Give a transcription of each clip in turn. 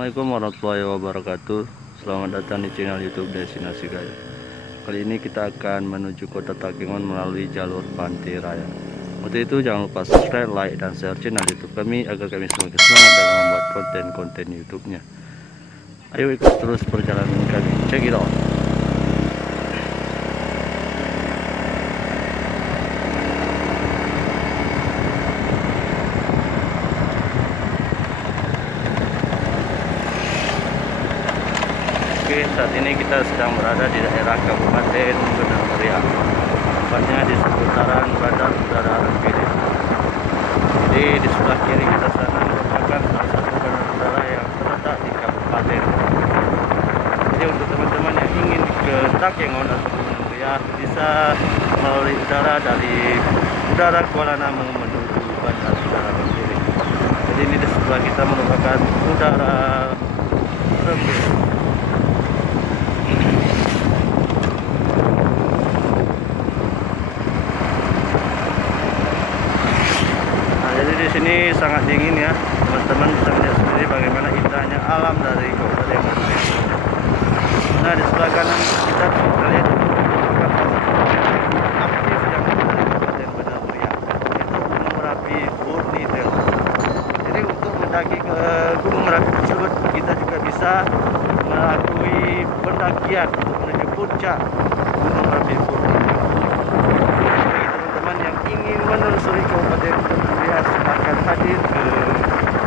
Assalamualaikum warahmatullahi wabarakatuh. Selamat datang di channel YouTube Destinasi Gaya. Kali ini kita akan menuju Kota Takengon melalui jalur Pantai Raya. Untuk itu jangan lupa subscribe, like, dan share channel YouTube kami agar kami semakin semangat dalam membuat konten-konten YouTube-nya. Ayo ikut terus perjalanan kami. Check it out. Oke, saat ini kita sedang berada di daerah Kabupaten Benar Meriah, tepatnya di seputaran Bandar Udara Rempede. Jadi di sebelah kiri kita sana merupakan salah satu bandar udara yang terletak di Kabupaten. Jadi untuk teman-teman yang ingin ke Takengon atau Benar Meriah bisa melalui udara dari Udara Kuala Namu menuju Bandar Udara Rempede. Jadi ini di sebelah kita merupakan Udara Rempede. Jadi di sini sangat dingin ya, teman-teman bisa melihat sendiri bagaimana indahnya alam dari Kabupaten Benar Meriah. Nah di sebelah kanan kita bisa lihat aktif yang ada di Kabupaten Benar Meriah, yaitu Gunung Merapi Borneo. Jadi untuk mendaki ke Gunung Merapi tersebut kita juga bisa melalui pendakian untuk menuju puncak Gunung Merapi Borneo. Bagi teman-teman yang ingin menelusuri Kabupaten Benar Meriah akan hadir ke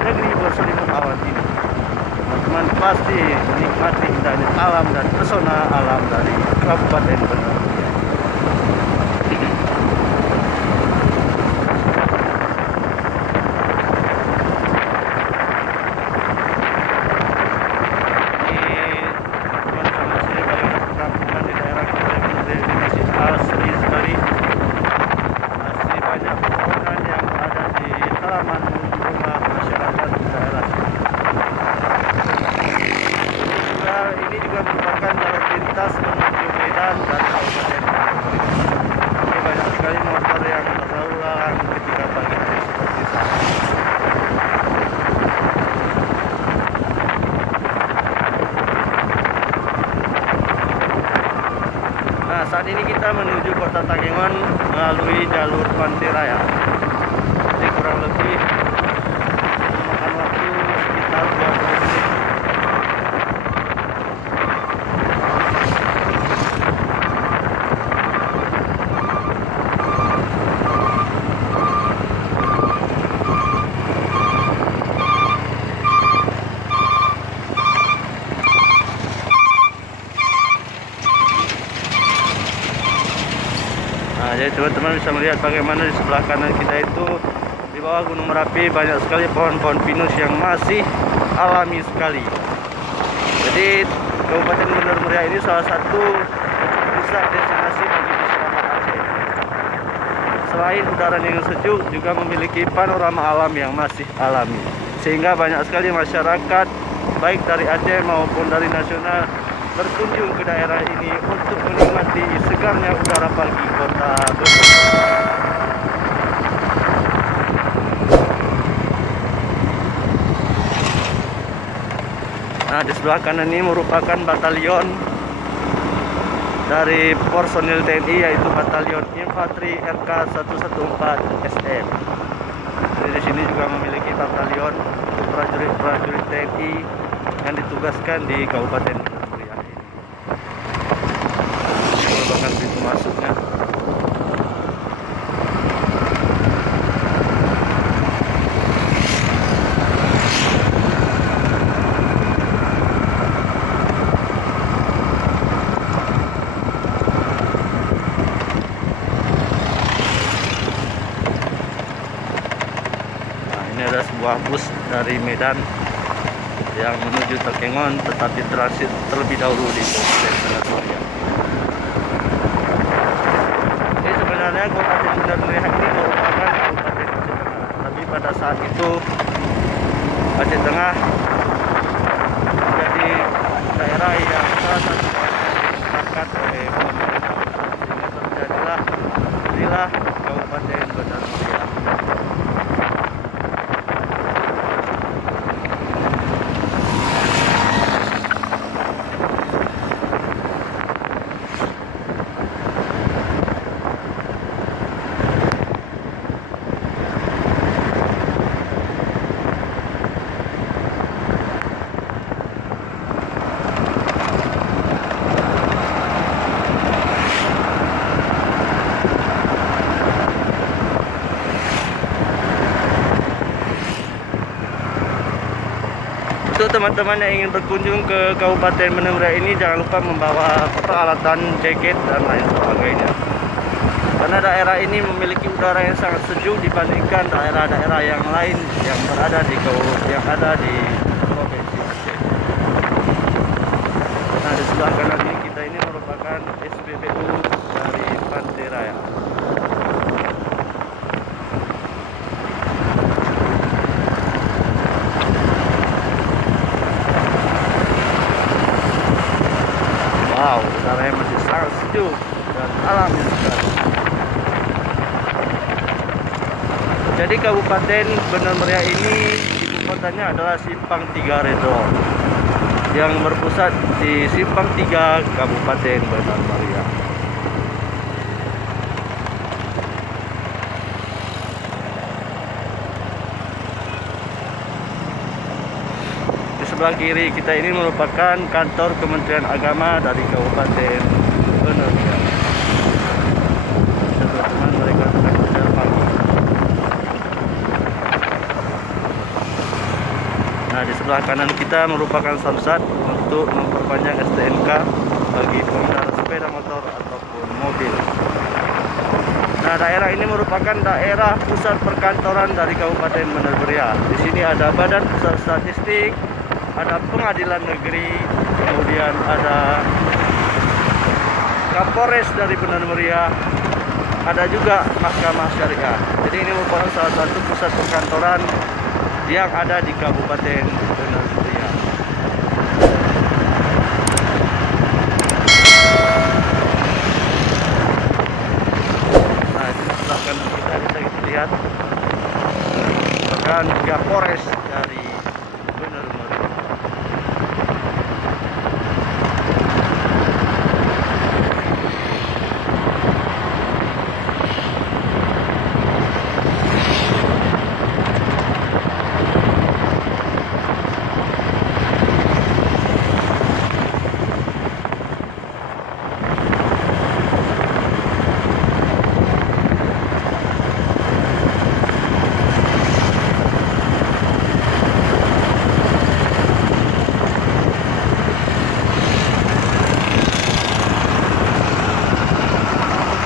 negeri berselimut awan ini. Teman-teman pasti menikmati indahnya alam dan pesona alam dari Kabupaten Benar Meriah. Ini juga merupakan jalur lintas menuju Medan dan Kabupaten Benar Meriah. Ini banyak sekali motor yang berlalu lalang ketika pagi hari seperti ini. Nah, saat ini kita menuju Kota Takengon melalui jalur Pantai Raya. Jadi kurang lebih memakan waktu sekitar 20 menit. Nah, jadi teman-teman bisa melihat bagaimana di sebelah kanan kita itu di bawah Gunung Merapi banyak sekali pohon-pohon pinus yang masih alami sekali. Jadi Kabupaten Benar Meriah ini salah satu pusat destinasi bagi wisatawan Aceh. Selain udara yang sejuk, juga memiliki panorama alam yang masih alami, sehingga banyak sekali masyarakat baik dari Aceh maupun dari nasional berkunjung ke daerah ini untuk menikmati segarnya udara pagi kota Benar Meriah. Nah di sebelah kanan ini merupakan batalion dari personil TNI, yaitu Batalion Infanteri RK-114 SM. Jadi di sini juga memiliki batalion untuk prajurit-prajurit TNI yang ditugaskan di Kabupaten Benar Meriah ini. Ini merupakan pintu masuknya. Ini ada sebuah bus dari Medan yang menuju Takengon, tetapi transit terlebih dahulu di Kabupaten Benar Meriah. Jadi sebenarnya Kabupaten Benar Meriah ini merupakan Kabupaten Aceh Tengah, tapi pada saat itu Aceh Tengah menjadi daerah yang salah satu diangkat oleh pemerintah, sehingga terjadilah Kabupaten Benar Meriah. Untuk teman-teman yang ingin berkunjung ke Kabupaten Bener Meriah ini, jangan lupa membawa peralatan jaket dan lain sebagainya. Karena daerah ini memiliki udara yang sangat sejuk dibandingkan daerah-daerah yang lain yang berada di provinsi Aceh. Nah, di sebelah kanan ini kita ini merupakan SPBU dari Pantai Raya. Wow, udaranya masih sangat sejuk dan alami sekali. Jadi Kabupaten Bener Meriah ini ibu kotanya adalah Simpang 3 Redro yang berpusat di Simpang 3 Kabupaten Bener Meriah. Di sebelah kiri kita ini merupakan kantor Kementerian Agama dari Kabupaten Bener Meriah. Teman-teman, mereka sedang belajar pagi. Nah, di sebelah kanan kita merupakan samsat untuk memperpanjang STNK bagi pengendara sepeda motor ataupun mobil. Nah, daerah ini merupakan daerah pusat perkantoran dari Kabupaten Bener Meriah. Di sini ada Badan Pusat Statistik, ada Pengadilan Negeri, kemudian ada Kapolres dari Bener Meriah, ada juga Mahkamah Syariah. Jadi ini merupakan salah satu pusat perkantoran yang ada di Kabupaten Bener Meriah. Nah, di sebelah kanan kita bisa lihat merupakan Kapolres dari Bener Meriah.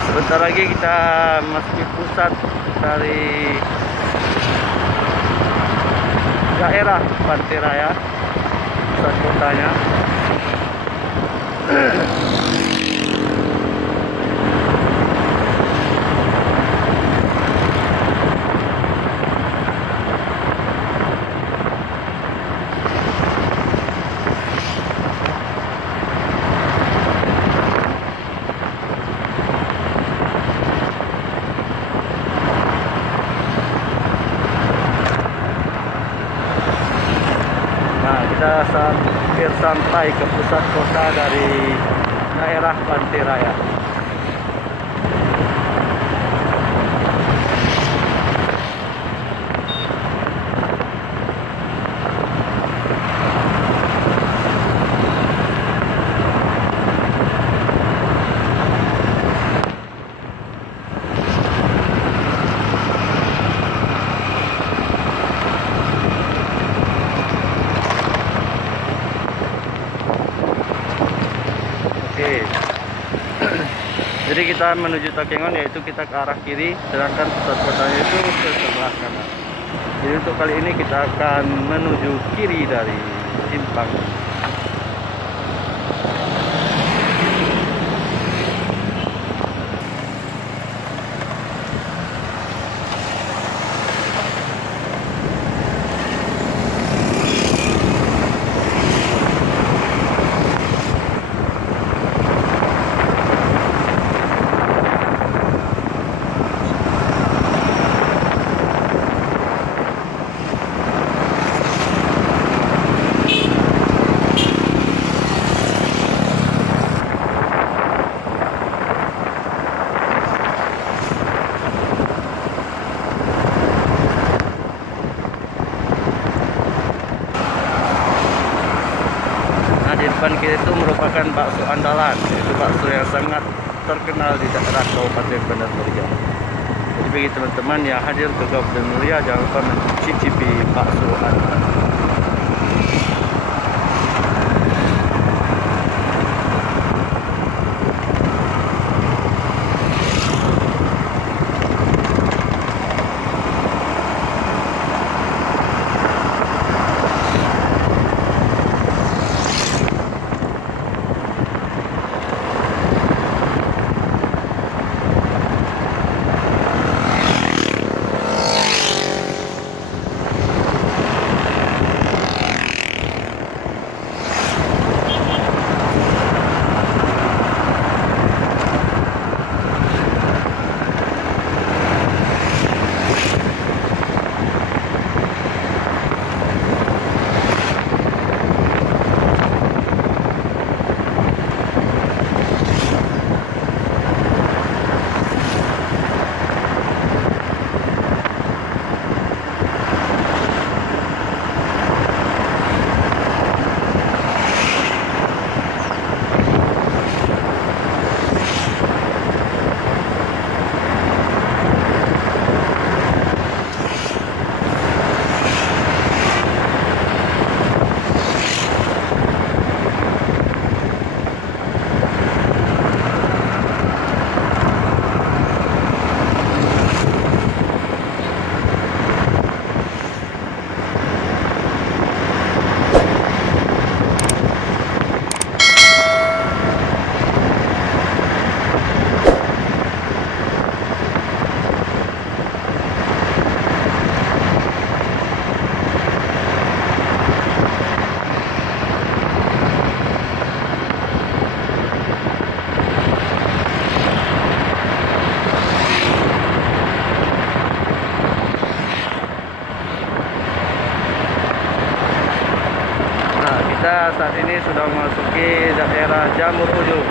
Sebentar lagi kita masuk pusat dari daerah Pantai Raya, pusat kotanya. Kita hampir sampai ke pusat kota dari daerah Pantai Raya. Oke. Jadi kita menuju Takengon, yaitu kita ke arah kiri, sedangkan pusat kotanya itu ke sebelah kanan. Jadi untuk kali ini kita akan menuju kiri dari Simpang. Depan kita itu merupakan bakso andalan, yaitu bakso yang sangat terkenal di daerah Kabupaten Bener Meriah. Jadi bagi teman-teman yang hadir ke Kabupaten Meriah, jangan lupa mencicipi bakso andalan. saat ini sudah memasuki daerah Jamur Ujung,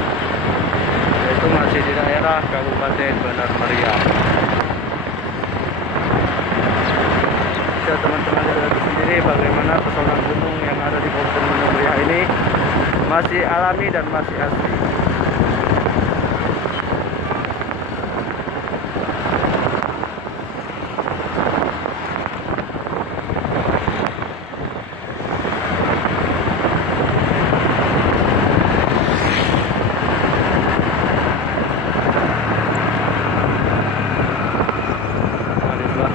yaitu masih di daerah Kabupaten Benar Meriah. Bisa teman-teman lihat sendiri bagaimana pesona gunung yang ada di Kabupaten Benar Meriah ini masih alami dan masih asli.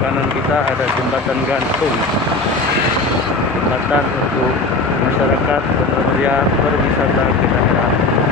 Kanan kita ada jembatan gantung, jembatan untuk masyarakat Benar Meriah berwisata ke daerah Madalika.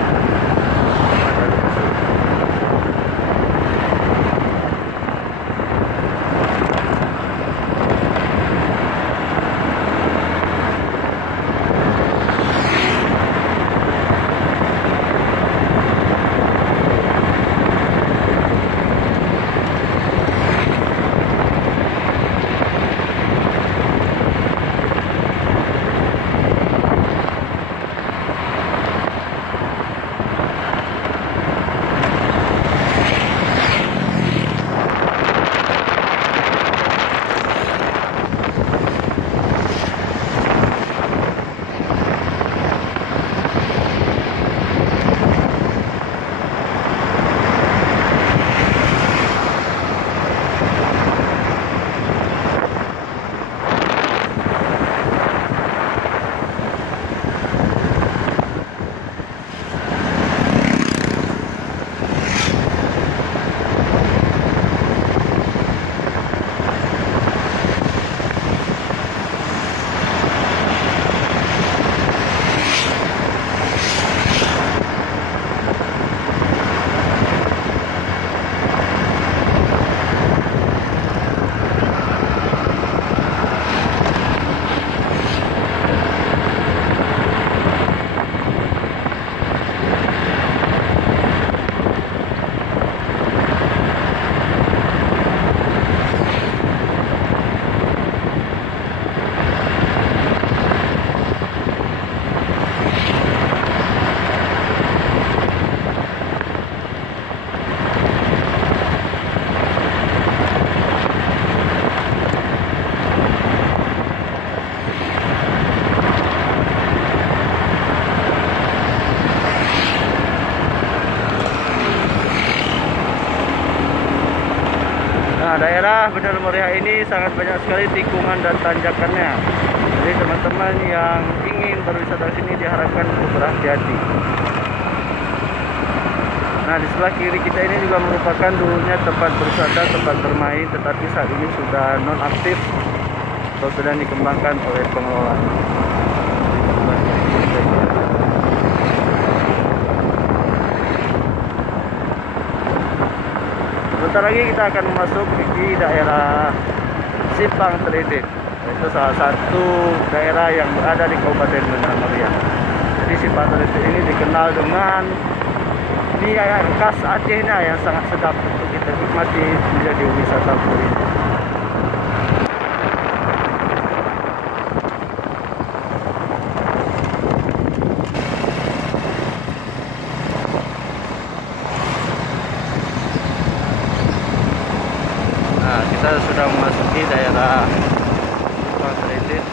Nah, daerah Benar Meriah ini sangat banyak sekali tikungan dan tanjakannya. Jadi teman-teman yang ingin berwisata sini diharapkan untuk berhati-hati. Nah, di sebelah kiri kita ini juga merupakan dulunya tempat berwisata, tempat bermain, tetapi saat ini sudah non-aktif atau sedang dikembangkan oleh pengelola. Sebentar lagi kita akan masuk di daerah Simpang Telitit, yaitu salah satu daerah yang berada di Kabupaten Benar Meriah. Jadi Simpang Telitit ini dikenal dengan mie ayam khas Acehnya yang sangat sedap untuk kita nikmati menjadi wisata kuliner. Nah, kita sudah memasuki daerah Simpang Telitit.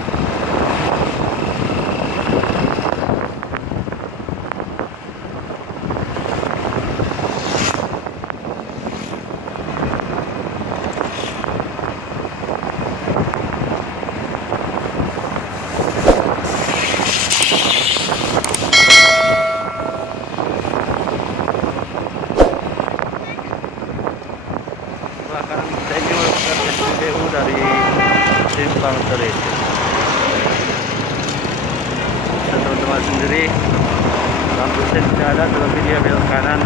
Kanan kita ini merupakan SPBU dari Simpang Telitit. Bisa teman-teman sendiri, lampu sen tidak ada, tetapi dia belok kanan.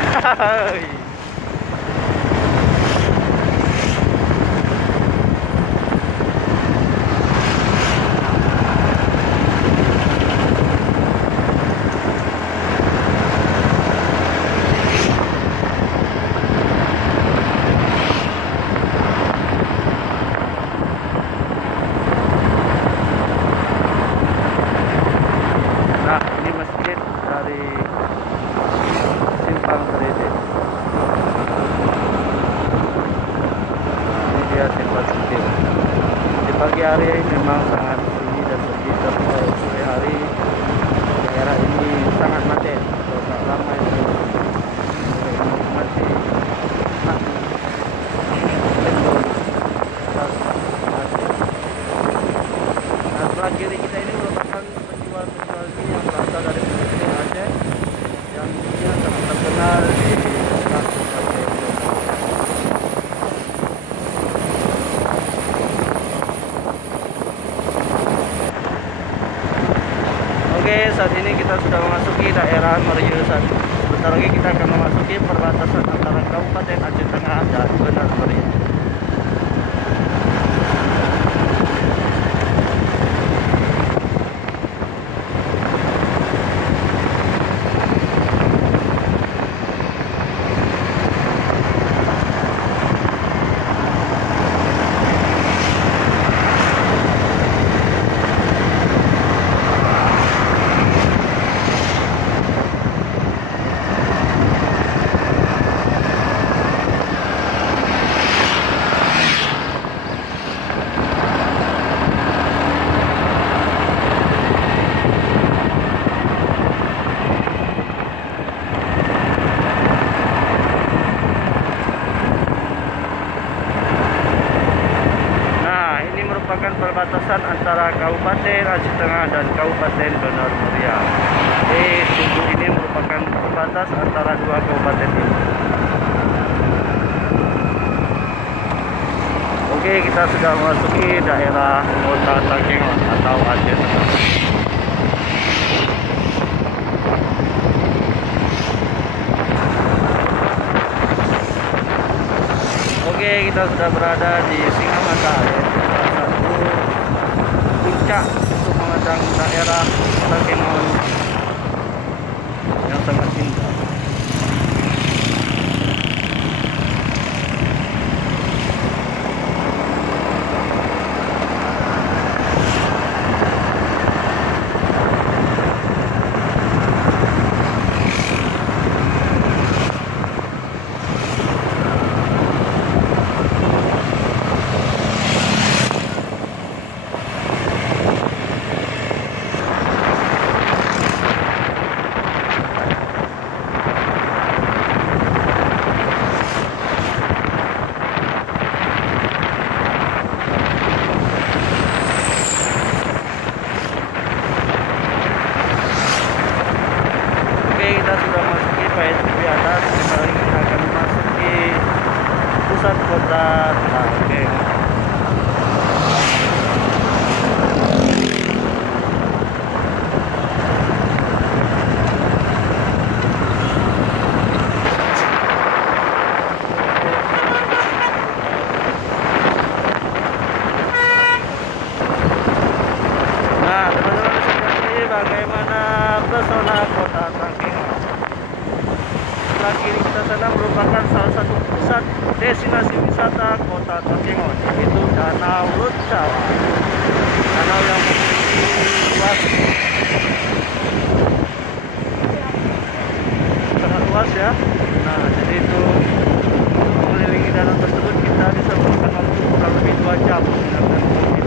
Nah, pagi hari memang sangat sunyi dan sepi, tapi kalau sore hari daerah ini sangat macet. Kalau tak lama itu masih nah, sebelah kiri kita ini merupakan penjual-penjual mie yang berasal dari provinsi Aceh yang dulunya sangat terkenal di kampung Aceh. Oke, saat ini kita sudah memasuki daerah Meriusan. Sebentar lagi kita akan memasuki perbatasan antara Kabupaten Aceh Tengah dan Benar Meriah. Perbatasan antara Kabupaten Aceh Tengah dan Kabupaten Benar Meriah. Di situ ini merupakan perbatas antara dua kabupaten ini. Oke, kita sudah memasuki daerah Kota Takengon atau Aceh Tengah. Oke, kita sudah berada di Singamata, salah satu puncak untuk memandang daerah Takengon yang sangat indah. Kita sudah memasuki PSBB atas. Kembali kita akan memasuki pusat kota Takengon. Nah, teman-teman, seperti bagaimana pesona kota Takengon. Sebelah kiri kita sana merupakan salah satu pusat destinasi wisata kota Takengon, yaitu Danau Rutsawa. Danau yang memiliki luas sangat luas ya. Nah, jadi itu mengelilingi danau tersebut kita bisa memakan waktu kurang lebih 2 jam menggunakan mobil.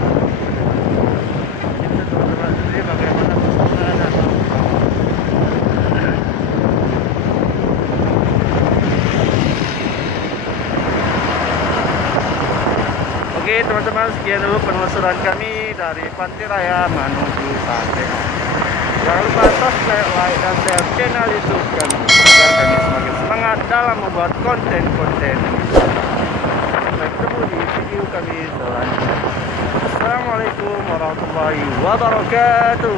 Kita teman-teman sendiri bagaimana pesona danau. Oke teman-teman, sekian dulu penelusuran kami dari Pantai Raya menuju Takengon. Jangan lupa subscribe, like, dan share channel YouTube kami agar kami semakin semangat dalam membuat konten-konten. Sampai ketemu di video kami selanjutnya. Assalamualaikum warahmatullahi wabarakatuh.